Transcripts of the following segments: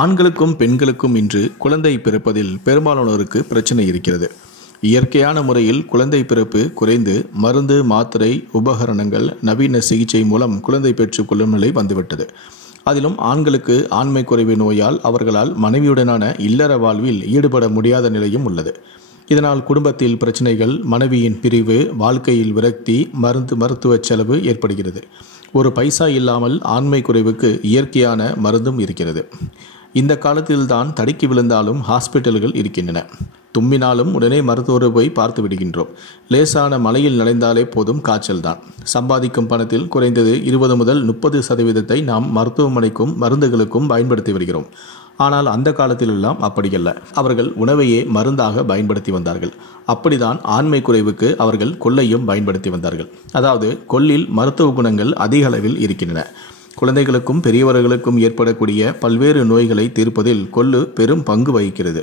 ஆண்களுக்கும் பெண்களுக்கும் இன்று குழந்தை பிறப்பதில் பெரும்பாலானோருக்கு பிரச்சனை இருக்கிறது. இயற்கையான முறையில் குழந்தை பிறப்பு குறைந்து மருந்து, மாத்திரை, உபகரணங்கள், நவீன சிகிச்சை மூலம் குழந்தை பெற்றுக்கொள்ளும் நிலை வந்துவிட்டது. அதிலும் ஆண்களுக்கு ஆண்மை குறைவு நோயால் அவர்களால் மனைவியுடனான இல்லற வாழ்வில் ஈடுபட முடியாத நிலையும் உள்ளது. இதனால் குடும்பத்தில் பிரச்சனைகள், மனைவியின் பிரிவு, வாழ்க்கையில் விரக்தி, மருத்துவ செலவு ஏற்படுகிறது. ஒரு பைசா இல்லாமல் ஆண்மை குறைவுக்கு இயற்கையான மருந்தும் இருக்கிறது. இந்த காலத்தில்தான் தடுக்கி விழுந்தாலும் ஹாஸ்பிட்டல்கள் இருக்கின்றன. தும்மினாலும் உடனே மருத்துவரை போய் பார்த்து விடுகின்றோம். லேசான மழையில் நனைந்தாலே போதும் காய்ச்சல் தான். சம்பாதிக்கும் பணத்தில் குறைந்தது 20 முதல் 30% நாம் மருத்துவமனைக்கும் மருந்துகளுக்கும் பயன்படுத்தி வருகிறோம். ஆனால் அந்த காலத்திலெல்லாம் அப்படியல்ல. அவர்கள் உணவையே மருந்தாக பயன்படுத்தி வந்தார்கள். அப்படிதான் ஆண்மை குறைவுக்கு அவர்கள் கொள்ளையும் பயன்படுத்தி வந்தார்கள். அதாவது கொள்ளில் மருத்துவ குணங்கள் அதிக அளவில் இருக்கின்றன. குழந்தைகளுக்கும் பெரியவர்களுக்கும் ஏற்படக்கூடிய பல்வேறு நோய்களை தீர்ப்பதில் கொள்ளு பெரும் பங்கு வகிக்கிறது.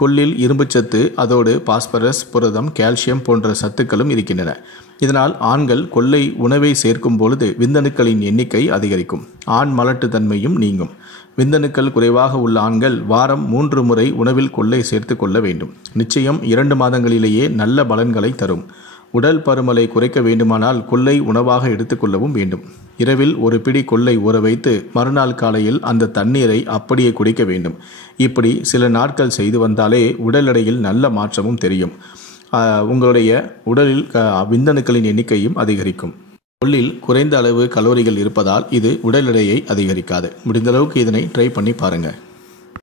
கொள்ளில் இரும்புச்சத்து, அதோடு பாஸ்பரஸ், புரதம், கால்சியம் போன்ற சத்துக்களும் இருக்கின்றன. இதனால் ஆண்கள் கொள்ளை உணவை சேர்க்கும் பொழுது விந்தணுக்களின் எண்ணிக்கை அதிகரிக்கும். ஆண் மலட்டுத்தன்மையும் நீங்கும். விந்தணுக்கள் குறைவாக உள்ள ஆண்கள் வாரம் 3 முறை உணவில் கொள்ளை சேர்த்து கொள்ள வேண்டும். நிச்சயம் 2 மாதங்களிலேயே நல்ல பலன்களை தரும். உடல் பருமலை குறைக்க வேண்டுமானால் கொள்ளை உணவாக எடுத்துக்கொள்ளவும் வேண்டும். இரவில் ஒரு பிடி கொள்ளை ஊற வைத்து மறுநாள் காலையில் அந்த தண்ணீரை அப்படியே குடிக்க வேண்டும். இப்படி சில நாட்கள் செய்து வந்தாலே உடல் எடையில் நல்ல மாற்றமும் தெரியும். உங்களுடைய உடலில் விந்தணுக்களின் எண்ணிக்கையும் அதிகரிக்கும். கொள்ளில் குறைந்த அளவு கலோரிகள் இருப்பதால் இது உடல் எடையை அதிகரிக்காது. முடிந்த அளவுக்கு இதனை ட்ரை பண்ணி பாருங்கள்.